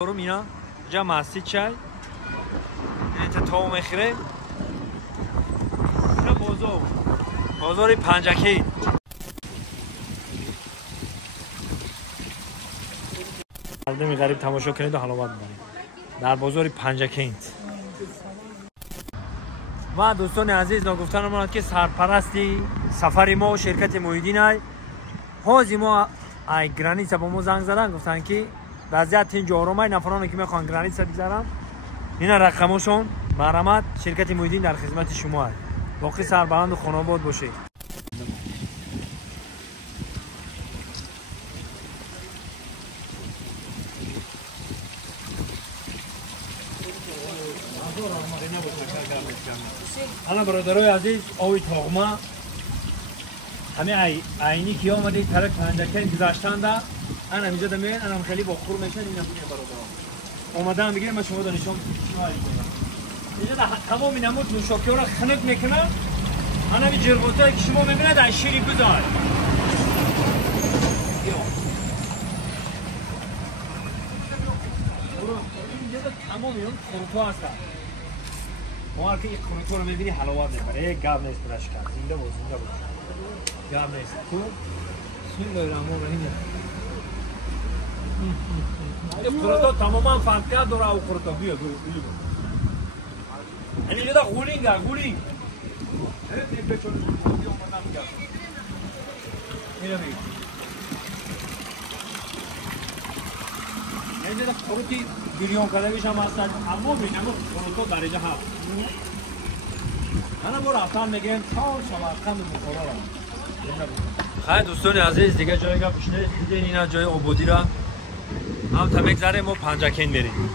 اینا جا مسجد چای اینتا تاو میخره اینا بازار پنجکی مردم غریب تماشا کنید و حلاوت ببرید در بازار پنجکی و دوستان عزیز نگفتن امانت که سرپرستی سفر ما و شرکت محیدین های حاضی ما ای گرانیت با ما زنگ زدن گفتن که وضعیت اینجا آرامه نفرانی که میخوان گرانیت بگذارن اینا رقمشون مرحمت شرکت محیدین در خدمت شما است باقی سربلند و خانواد باشه الان برادرای عزیز آوی تاغمه همه عینی که آمده طرف پنجکی گذاشتن ده انا اینجا دمین انا خیلی با خور میشن اینا بگیر برادران اومدم بگیر من شما دانشم اینجا تمام نمود نوشاکی ها را خنک میکنن انا این جرگوتایی که شما میبینه در شیری بذار اینجا تمام این خروطا هستن ما که این خروطا رو میبینی حلاوت میبره یک گاب نیست برش کرد زنده بود گاب نیست تو بسم الله الرحمن الرحیم این خروطا تماما فرقیت داره او خروطا بیا این اینجا غولینگ غولینگ اینجا خروطی بیلیون کلویش هم هستن اما بینم خروطا درجه هست انا برو افتان میگیم تا شمارکند مخورا خیلی دوستان عزیز دیگه جای گپ پشته دیدین اینا جای عبودی را هم تا میگذاریم ما پنجکین بریم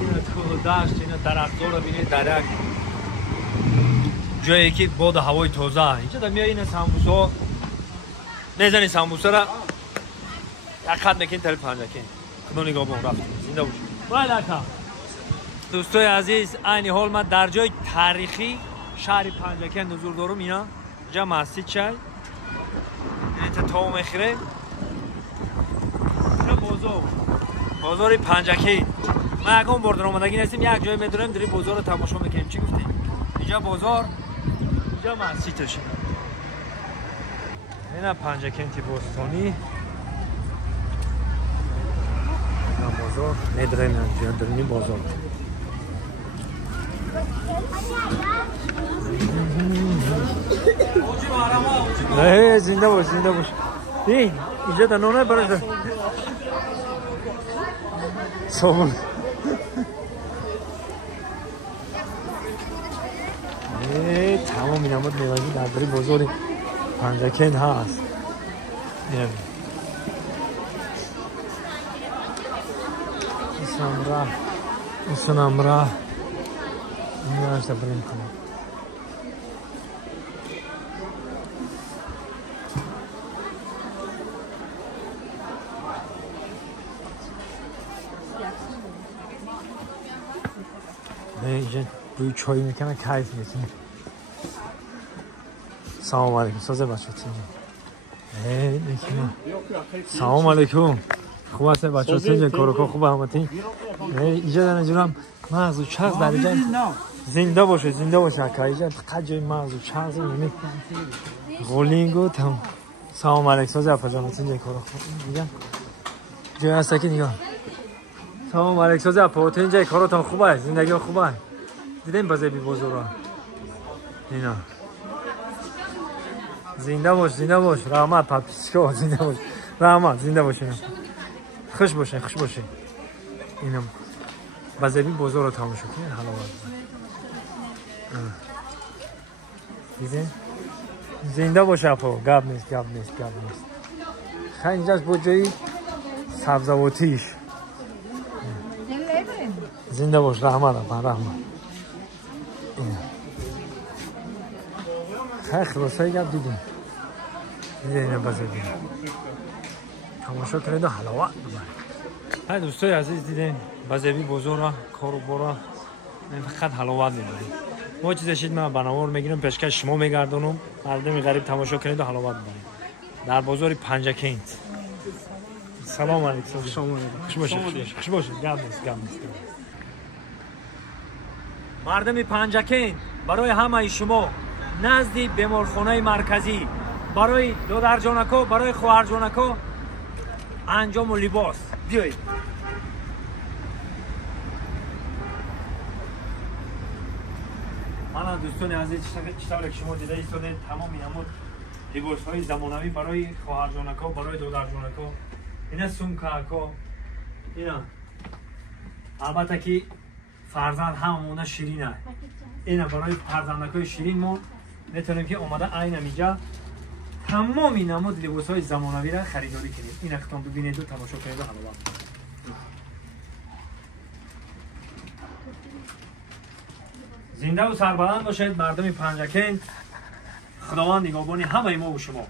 اینا تو داشت اینا درخت‌ها رو ببینید درک جایی که باد هوای تازه اینجا در میای این سمبوسا میزنی سمبوسا را یک خط میکنی طرف پنجکین کنو نگاه بون رفت زنده باشید بایدکا دوستای عزیز این حال من در جای تاریخی شهر پنجکین حضور دارم اینا جا مسجد چای اینتا تاو میخره اینا بازار پنجکی ما یکم بردن آمدگی نیستیم یک جای میدونیم داری بازار رو تماشا میکنیم چی گفتیم اینجا بازار اینجا مسجدشه اینا پنجکین تی بوستانی اینا بازار میدونیم اینجا داریم بازار زنده باش زنده باش اینجا در نونه برای سامون تمام این نمود میوازی در داری بزرگ پنجکین هست اسنام را این هاشتا بریم کنم اینجا روی چای میکنه کیف میکنه سلام علیکم سازه بچه سلام علیکم خوب هسته بچه سنجه کارکا خوب همتی اینجا در نجورم مغزو چغز در اینجا زنده باشه که اینجا قد جای مغزو چغز میمی غولینگو تم سلام علیکم سازه اپا جانو سنجه کارکا اینجا جای هسته که نگاه سلام علیکم سازه اپا تو اینجا کاراتان خوبه زندگی خوبه دیدیم بازه بی بزرگا اینا زنده باش رحمت پاپیشکا زنده باش رحمت زنده باش اینا خوش باشه اینا بازه بی بزرگ رو تماشا کنید حلاوت دیدین زنده باشه اپا گاب نیست خیلی اینجاست بود جایی سبزواتیش زنده باش رحمت خیلی خلاصه گپ دیدیم اینه بازه دیدیم تماشا کنید و حلاوت ببرید های دوستای عزیز دیدین بازه بی بزرگ کارو برا فقط حلاوت میبرید ما چیزشید من بناور میگیرم پیشکش شما میگردونم مردم غریب تماشا کنید و حلاوت ببرید در بازار پنجکین سلام علیکم. خوش باشید. خوش باشید. گم نیست. مردم پنجکین برای همه شما نزد بیمارخانه مرکزی برای دادر جانکو برای خواهر جانکو انجام و لباس بیایید. من دوستان عزیز چطور که شما دیده ایستاده تمام نمود لباس های زمانوی برای خواهر جانکو برای دادر جانکو اینا سومکاکو اینا البته که فرزند هممونه شیرینه اینا برای فرزندکای شیرین ما میتونیم که اومده عین اینجا تمام نمود لباس های زمانوی را خریداری کنیم. این اختام ببینید و تماشا کنید و حالا زنده و سربلند باشید مردم پنجکین. خداوند نگهبان همه ما و شما.